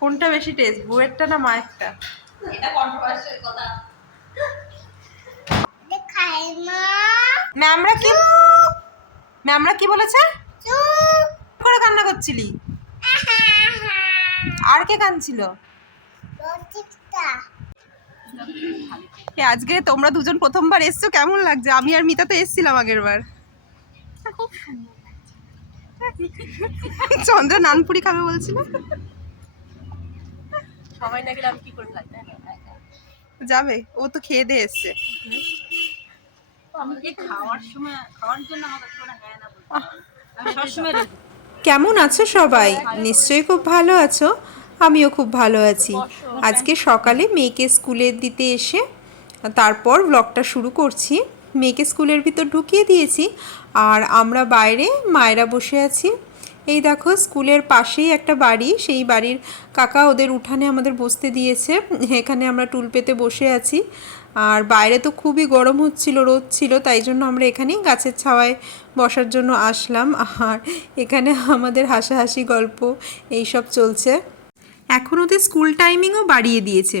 কোনটা বেশি টেস্ট, বউয়েরটা না মায়েরটা? এটা কন্ট্রোভার্সিয়াল কথা। ম্যামরা কি বলেছে? করে কান্না করছিলি? আর কে কাঁদছিল? আজকে তোমরা দুজন প্রথমবার এসছো, কেমন লাগছে? আমি আর মিতা তো এসছিলাম আগের বার। চন্দ্রা নানপুরি খাবে বলছিল। সবাই না গেলে আমি কি করে খাই? যাবে, ও তো খেয়ে দিয়ে এসছে। আমি কি খাওয়ার জন্য আমাকে কোনো হ্যাঁ না বলতে, আমি সবসময় রেডি। কেমন আছো সবাই? নিশ্চয়ই খুব ভালো আছো। আমিও খুব ভালো আছি। আজকে সকালে মেয়েকে স্কুলে দিতে এসে তারপর ব্লগটা শুরু করছি। মেয়েকে স্কুলের ভিতর ঢুকিয়ে দিয়েছি আর আমরা বাইরে মায়েরা বসে আছি। এই দেখো স্কুলের পাশেই একটা বাড়ি, সেই বাড়ির কাকা ওদের উঠানে আমাদের বসতে দিয়েছে। এখানে আমরা টুল পেতে বসে আছি। আর বাইরে তো খুবই গরম হচ্ছিল, রোদ ছিল, তাই জন্য আমরা এখানেই গাছের ছাওয়ায় বসার জন্য আসলাম। আর এখানে আমাদের হাসাহাসি গল্প এইসব চলছে। এখন ওদের স্কুল টাইমিংও বাড়িয়ে দিয়েছে।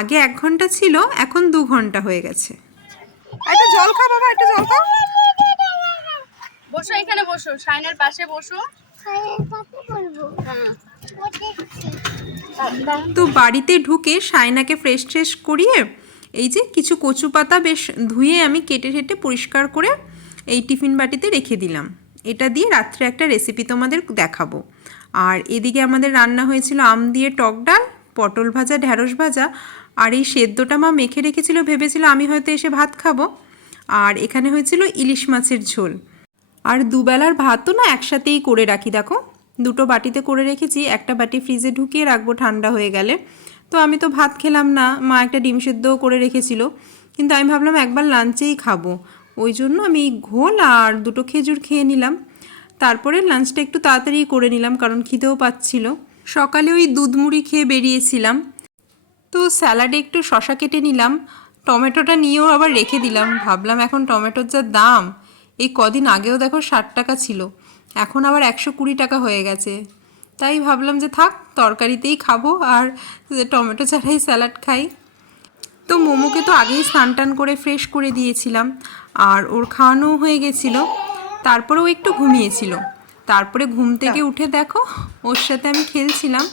আগে 1 ঘন্টা ছিল, এখন 2 ঘন্টা হয়ে গেছে। একটা জল খা বাবা, একটা জল খা। বসো, এখানে বসো, শাইনের পাশে বসো। তো বাড়িতে ঢুকে শায়নাকে ফ্রেশ ট্রেশ করিয়ে এই যে কিছু কচু পাতা বেশ ধুয়ে আমি কেটে কেটে পরিষ্কার করে এই টিফিন বাটিতে রেখে দিলাম। এটা দিয়ে রাত্রে একটা রেসিপি তোমাদের দেখাবো। আর এদিকে আমাদের রান্না হয়েছিল আম দিয়ে টক ডাল, পটল ভাজা, ঢ্যাঁড়স ভাজা, আর এই সেদ্ধটা মা মেখে রেখেছিল, ভেবেছিল আমি হয়তো এসে ভাত খাবো। আর এখানে হয়েছিল ইলিশ মাছের ঝোল। আর দুবেলার ভাতও না একসাথেই করে রাখি, দেখো 2টো বাটিতে করে রেখেছি। একটা বাটি ফ্রিজে ঢুকিয়ে রাখবো ঠান্ডা হয়ে গেলে। তো আমি তো ভাত খেলাম না, মা একটা ডিম সেদ্ধও করে রেখেছিল, কিন্তু আমি ভাবলাম একবার লাঞ্চেই খাবো, ওই জন্য আমি ঘোল আর 2টো খেজুর খেয়ে নিলাম। তারপরে লাঞ্চটা একটু তাড়াতাড়ি করে নিলাম কারণ খিদেও পাচ্ছিল। সকালে ওই দুধ মুড়ি খেয়ে বেরিয়েছিলাম। তো স্যালাডে একটু শশা কেটে নিলাম, টমেটোটা নিয়েও আবার রেখে দিলাম। ভাবলাম এখন টমেটোর যা দাম, এই কদিন আগেও দেখো 60 টাকা ছিল, এখন আবার 120 টাকা হয়ে গেছে। তাই ভাবলাম যে থাক, তরকারিতেই খাবো আর টমেটো ছাড়াই স্যালাড খাই। তো মোমোকে তো আগেই স্নান টান করে ফ্রেশ করে দিয়েছিলাম আর ওর খাওয়ানো হয়ে গেছিলো। তারপরে ও একটু ঘুমিয়েছিল। তারপরে ঘুম থেকে উঠে দেখো ওর সাথে আমি খেলছিলাম।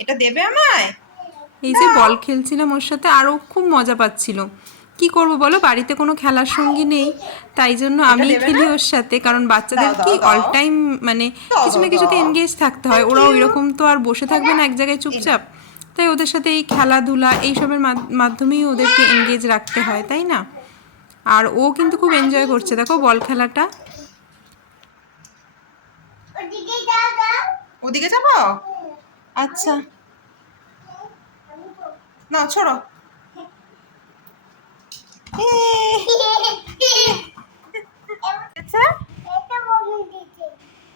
এটা দেবে আমায়? এই যে বল খেলছিলাম ওর সাথে, আরও খুব মজা পাচ্ছিল। কি করব বলো, বাড়িতে কোনো খেলার সঙ্গী নেই, তাই জন্য আমি খেলি ওর সাথে। কারণ বাচ্চাদের কি অল টাইম মানে কিছু না কিছুতে এনগেজ থাকতে হয়, ওরা ওই রকম তো আর বসে থাকবে না এক জায়গায় চুপচাপ। তাই ওদের সাথে এই খেলাধুলা এইসবের মাধ্যমেই ওদেরকে এনগেজ রাখতে হয়, তাই না? আর ও কিন্তু খুব এনজয় করছে, দেখো বল খেলাটা। ওদিকে যাবো? আচ্ছা না ছোড়ো।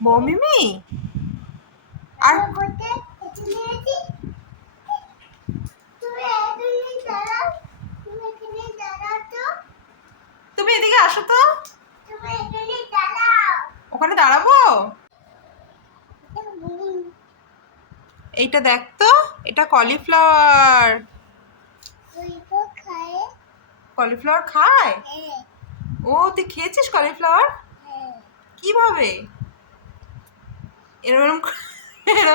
বমিমি আর তুমি এদিকে আসো তো, ওখানে দাঁড়াবো। এইটা দেখ তো, এটা কলিফ্লাওয়ার। কলিফ্লাওয়ার খায়? ও তুই খেয়েছিস কলিফ্লাওয়ার? কিভাবে? এরকম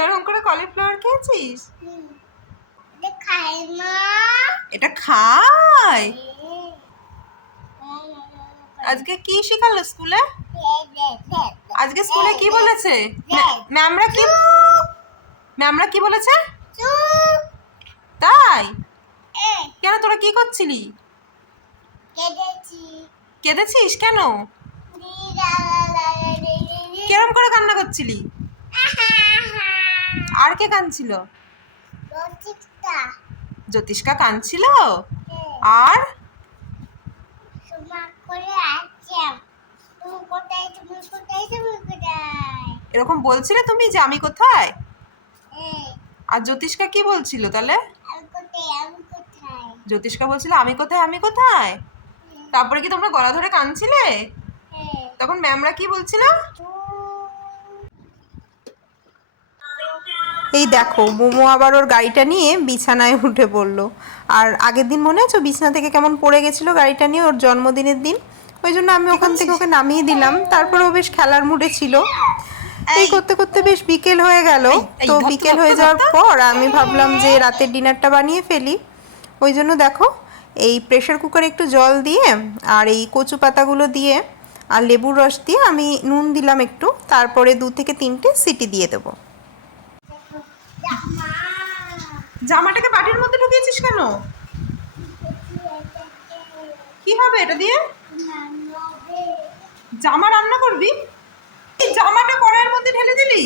এরকম করে কলিফ্লাওয়ার খেয়েছিস? এটা খায়? আজকে কি শেখালো স্কুলে? আজকে স্কুলে কি বলেছে ম্যামরা কি বলেছে? তাই? কেন তোরা কি করছিলি? কেঁদেছিস কেন? কেরম করে কান্না করছিলি? আর কে কাঁদছিল? জ্যোতিষ্কা কাঁদছিল। আর এরকম বলছিলে তুমি যে আমি কোথায়? আর জ্যোতিষ্কা কি বলছিল তাহলে? জ্যোতিষ্কা বলছিল আমি কোথায়, আমি কোথায়। তারপরে কি তোমরা গলা ধরে কাঁদছিলে? তখন ম্যামরা কি বলছিল? এই দেখো মোমো আবার ওর গাড়িটা নিয়ে বিছানায় উঠে পড়লো। আর আগের দিন মনে আছে বিছানা থেকে কেমন পড়ে গেছিলো গাড়িটা নিয়ে, ওর জন্মদিনের দিন। ওই জন্য আমি ওখান থেকে ওকে নামিয়ে দিলাম, তারপর ও বেশ খেলার মুডে ছিল। এই করতে করতে বেশ বিকেল হয়ে গেল। তো বিকেল হয়ে যাওয়ার পর আমি ভাবলাম যে রাতের ডিনারটা বানিয়ে ফেলি। ওই জন্য দেখো এই প্রেসার কুকারে একটু জল দিয়ে আর এই কচু পাতাগুলো দিয়ে আর লেবুর রস দিয়ে আমি নুন দিলাম একটু, তারপরে 2 থেকে 3টে সিটি দিয়ে দেবো। জামাটাকে বাটির মধ্যে ঢুকিয়েছিস কেন? কি হবে এটা দিয়ে? জামা রান্না করবি? এই জামাটা কড়াইয়ের মধ্যে ঢেলে দিলি,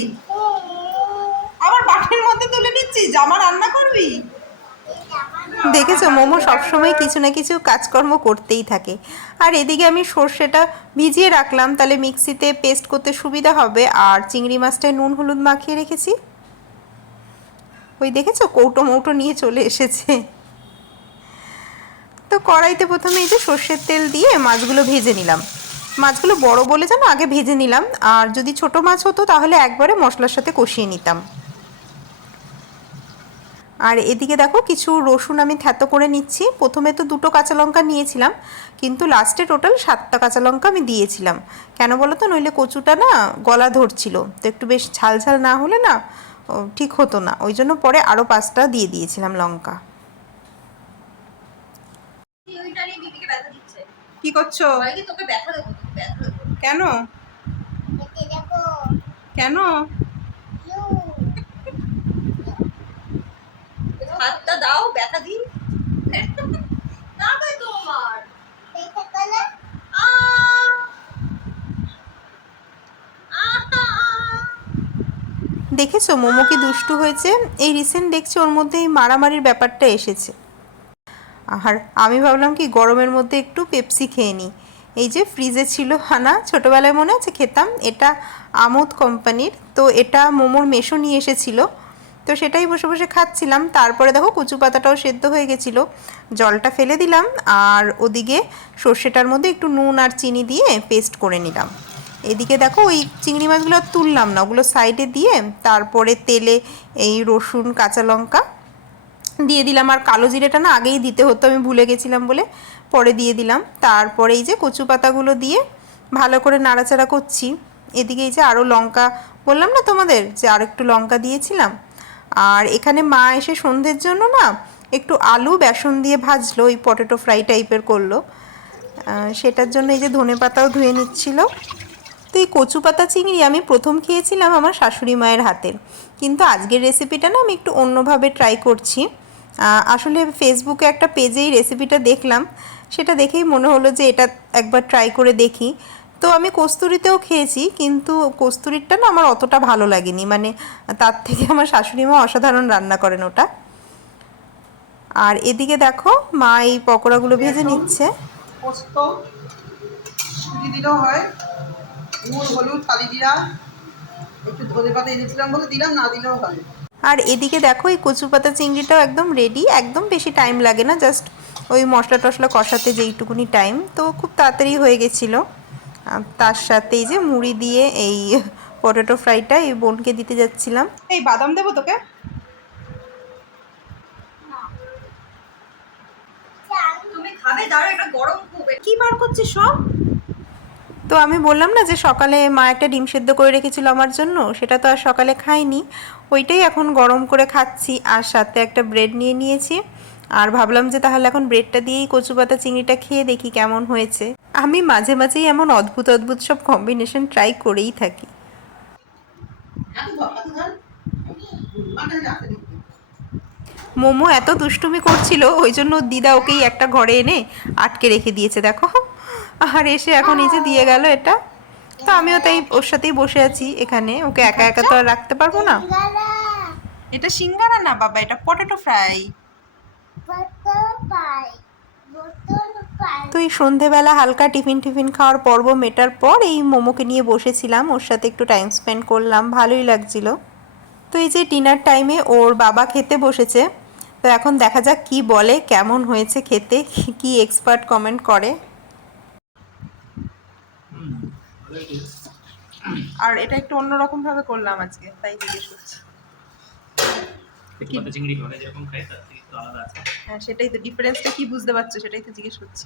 আবার বাটির মধ্যে তুলে নিচ্ছি, জামা রান্না করবি? দেখেছো মোমো সবসময় কিছু না কিছু কাজকর্ম করতেই থাকে। আর এদিকে আমি সর্ষেটা ভিজিয়ে রাখলাম, তাহলে মিক্সিতে পেস্ট করতে সুবিধা হবে। আর চিংড়ি মাছটায় নুন হলুদ মাখিয়ে রেখেছি। ওই দেখেছো কৌটো মৌটো নিয়ে চলে এসেছে। তো কড়াইতে প্রথমে এই যে সর্ষের তেল দিয়ে মাছগুলো ভেজে নিলাম। মাছগুলো বড় বলে যেন আগে ভেজে নিলাম, আর যদি ছোট মাছ হতো তাহলে একবারে মশলার সাথে কষিয়ে নিতাম। আর এদিকে দেখো কিছু রসুন আমি থ্যাতো করে নিচ্ছি। প্রথমে তো 2টো কাঁচা লঙ্কা নিয়েছিলাম, কিন্তু লাস্টে টোটাল 7টা কাঁচা লঙ্কা আমি দিয়েছিলাম। কেন বলো তো, নইলে কচুটা না গলা ধরছিল, তো একটু বেশ ঝাল ঝাল না হলে না ঠিক হতো না। ওই জন্য পরে আরও 5টা দিয়ে দিয়েছিলাম লঙ্কা। কি করছো? কেন কেন? হাতটা দাও, ব্যথা দিই না ভাই তোমার। দেখেছো মোমো কি দুষ্টু হয়েছে? এই রিসেন্ট দেখছি ওর মধ্যে এই মারামারির ব্যাপারটা এসেছে। আর আমি ভাবলাম কি গরমের মধ্যে একটু পেপসি খেয়ে নিই। এই যে ফ্রিজে ছিল আনা, ছোটোবেলায় মনে আছে খেতাম, এটা আমোদ কোম্পানির। তো এটা মোমোর মেশো নিয়ে এসেছিলো, তো সেটাই বসে বসে খাচ্ছিলাম। তারপরে দেখো কচু পাতাটাও সেদ্ধ হয়ে গেছিলো, জলটা ফেলে দিলাম। আর ওদিকে সর্ষেটার মধ্যে একটু নুন আর চিনি দিয়ে পেস্ট করে নিলাম। এদিকে দেখো ওই চিংড়ি মাছগুলো তুললাম না, ওগুলো সাইডে দিয়ে তারপরে তেলে এই রসুন কাঁচা লঙ্কা দিয়ে দিলাম। আর কালো জিরেটা না আগেই দিতে হতো, আমি ভুলে গেছিলাম বলে পরে দিয়ে দিলাম। তারপরে এই যে কচু পাতাগুলো দিয়ে ভালো করে নাড়াচাড়া করছি। এদিকে এই যে আরও লঙ্কা, বললাম না তোমাদের যে আর একটু লঙ্কা দিয়েছিলাম। আর এখানে মা এসে সন্ধ্যের জন্য না একটু আলু বেসন দিয়ে ভাজলো, ওই পটেটো ফ্রাই টাইপের করলো। সেটার জন্য এই যে ধনেপাতাও ধুয়ে নিচ্ছিল। তো এই কচু পাতা চিংড়ি আমি প্রথম খেয়েছিলাম আমার শাশুড়ি মায়ের হাতের, কিন্তু আজকের রেসিপিটা না আমি একটু অন্যভাবে ট্রাই করছি। আসলে ফেসবুকে একটা পেজেই রেসিপিটা দেখলাম, সেটা দেখেই মনে হলো যে এটা একবার ট্রাই করে দেখি। তো আমি কস্তুরিতেও খেয়েছি, কিন্তু কস্তুরিটা না আমার অতটা ভালো লাগেনি, মানে তার থেকে আমার শাশুড়ি মা অসাধারণ রান্না করেন ওটা। আর এদিকে দেখো মা এই পকোড়াগুলো ভেজে নিচ্ছে। পোস্ত সুজি দিলেও হয়, নুন হলুদ কালি জিরা একটু ধনে পাতা এনেছিলাম বলে দিলাম, না দিলেও হয়। আর এদিকে দেখো এই কচু পাতা চিংড়িটাও একদম রেডি, একদম বেশি টাইম লাগে না, জাস্ট ওই মশলা টশলা কষাতে যেইটুকুনি টাইম, তো খুব তাড়াতাড়ি হয়ে গেছিলো। তার সাথে এই যে মুড়ি দিয়ে এই পটেটো ফ্রাইটা এই বোনকে দিতে যাচ্ছিলাম। এই বাদাম দেবো তোকে? তুমি খাবে? দাঁড়াও, এটা গরম খুব। কি বার করছিস সব? তো আমি বললাম না যে সকালে মা একটা ডিম সেদ্ধ করে রেখেছিল আমার জন্য, সেটা তো আর সকালে খাইনি, ওইটাই এখন গরম করে খাচ্ছি। আর সাথে একটা ব্রেড নিয়ে নিয়েছি। আর ভাবলাম যে তাহলে এখন ব্রেডটা দিয়েই কচু পাতা চিংড়িটা খেয়ে দেখি কেমন হয়েছে। আমি মাঝে মাঝেই এমন অদ্ভুত অদ্ভুত সব কম্বিনেশন ট্রাই করেই থাকি। মোমো এত দুষ্টুমি করছিল, ওই জন্য দিদা ওকেই একটা ঘরে এনে আটকে রেখে দিয়েছে দেখো। আর এসে এখন এই যে দিয়ে গেল এটা। তো আমিও তাই ওর সাথেই বসে আছি এখানে, ওকে একা একা তো আর রাখতে পারবো না। এটা সিঙ্গারা না বাবা, এটা পটেটো ফ্রাই। তো এই সন্ধেবেলা হালকা টিফিন টিফিন খাওয়ার পর্ব মেটার পর এই মোমোকে নিয়ে বসেছিলাম, ওর সাথে একটু টাইম স্পেন্ড করলাম, ভালোই লাগছিল। তো এই যে ডিনার টাইমে ওর বাবা খেতে বসেছে, তো এখন দেখা যাক কি বলে, কেমন হয়েছে খেতে, কি এক্সপার্ট কমেন্ট করে। আর এটা একটু অন্যরকম ভাবে করলাম আজকে, তাই জিজ্ঞেস করছি। কচু পাতা চিংড়ি ঘরে যেরকম খাই তার থেকে একটু আলাদা আছে। হ্যাঁ সেটাই তো, ডিফারেন্সটা কি বুঝতে পারছো সেটাই তো জিজ্ঞেস করছি।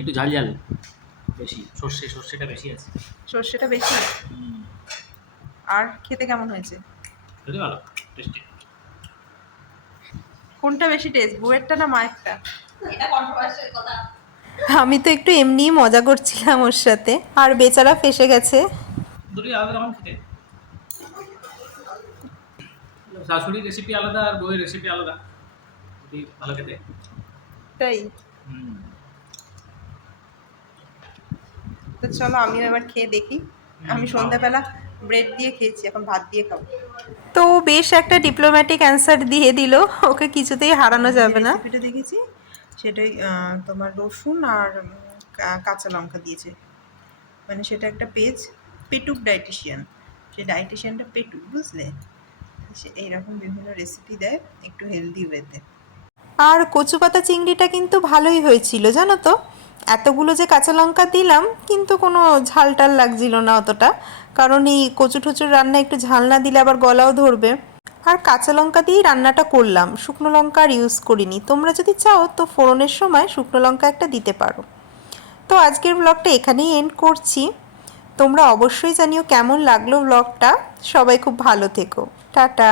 একটু ঝাল ঝাল বেশি, সর্ষেটা বেশি আছে। সর্ষেটা বেশি। আর খেতে কেমন হয়েছে? খেতে ভালো, টেস্টি। কোনটা বেশি টেস্ট, বউয়েরটা না মায়েরটা? এটা কন্ট্রোভার্সিয়াল কথা। আমি তো একটু এমনিই মজা করছিলাম ওর সাথে, আর বেচারা ফেসে গেছে। দুটোই আলাদা রকম খেতে। শাশুড়ির রেসিপি আলাদা আর বউয়ের রেসিপি আলাদা, দুটোই ভালো খেতে। তাই হুম। তো চলো আমিও এবার খেয়ে দেখি। আমি সন্ধ্যাবেলা ব্রেড দিয়ে খেয়েছি, এখন ভাত দিয়ে খাবো। তো বেশ একটা ডিপ্লোম্যাটিক অ্যান্সার দিয়ে দিল, ওকে কিছুতেই হারানো যাবে না। রেসিপিটা দেখেছি সেটাই, তোমার রসুন আর কাঁচা লঙ্কা দিয়েছে, মানে সেটা একটা পেজ, পেটুক ডায়েটিশিয়ান, সেই ডায়েটিশিয়ানটা পেটুক, বুঝলে? সে এইরকম বিভিন্ন রেসিপি দেয় একটু হেলদি ওয়েতে। আর কচু পাতা চিংড়িটা কিন্তু ভালোই হয়েছিল জানো তো, এতগুলো যে কাঁচা লঙ্কা দিলাম কিন্তু কোনো ঝাল টাল লাগছিল না অতটা, কারণ এই কচু টচুর রান্না একটু ঝাল না দিলে আবার গলাও ধরবে। আর কাঁচা লঙ্কা দিয়েই রান্নাটা করলাম, শুকনো লঙ্কা আর ইউজ করিনি। তোমরা যদি চাও তো ফোড়নের সময় শুকনো লঙ্কা একটা দিতে পারো। তো আজকের ব্লগটা এখানেই এন্ড করছি। তোমরা অবশ্যই জানিও কেমন লাগলো ব্লগটা। সবাই খুব ভালো থেকো, টাটা।